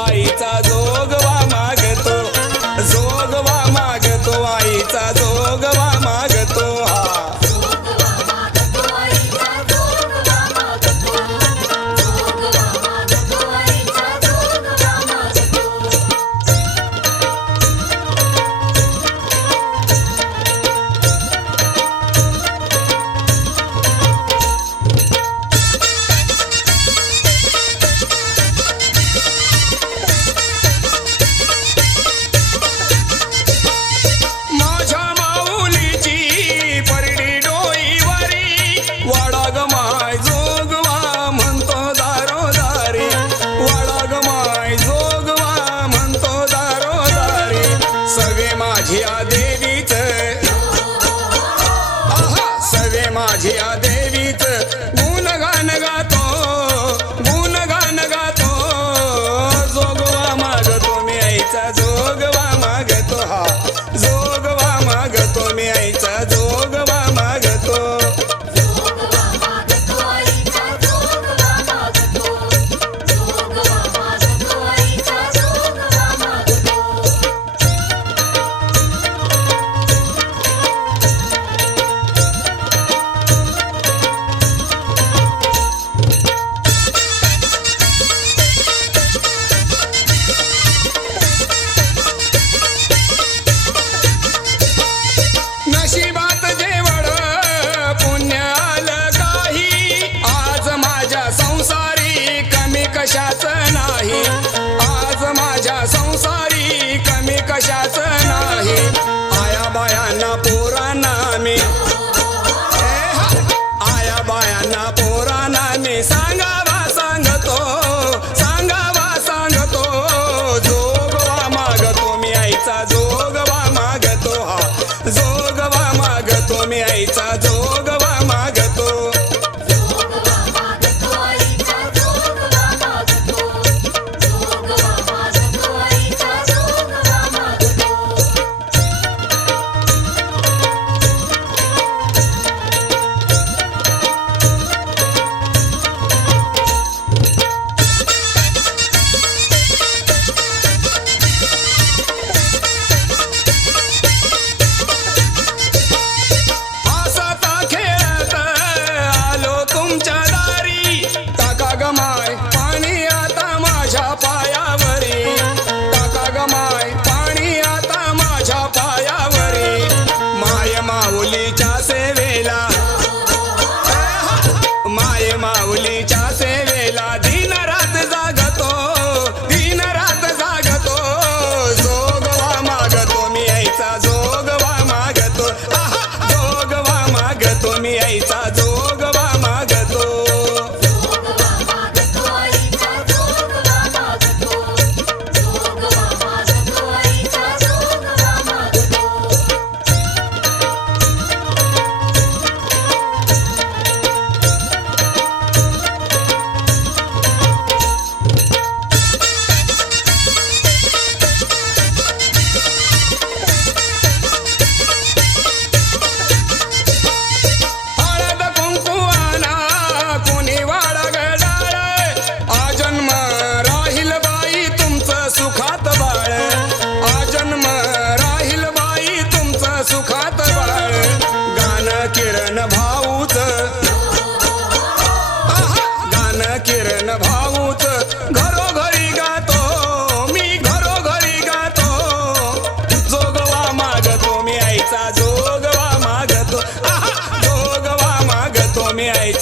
आईचा जोगवा मागतो जोगवा मागतो आईचा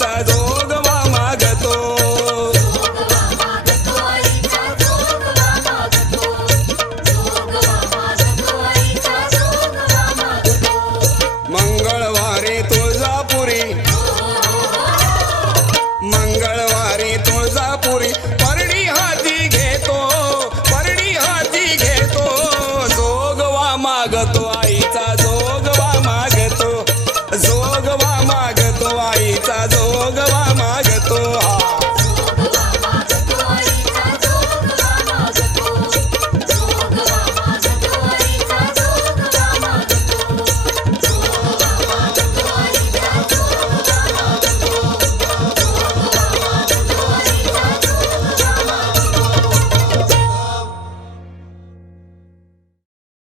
I don't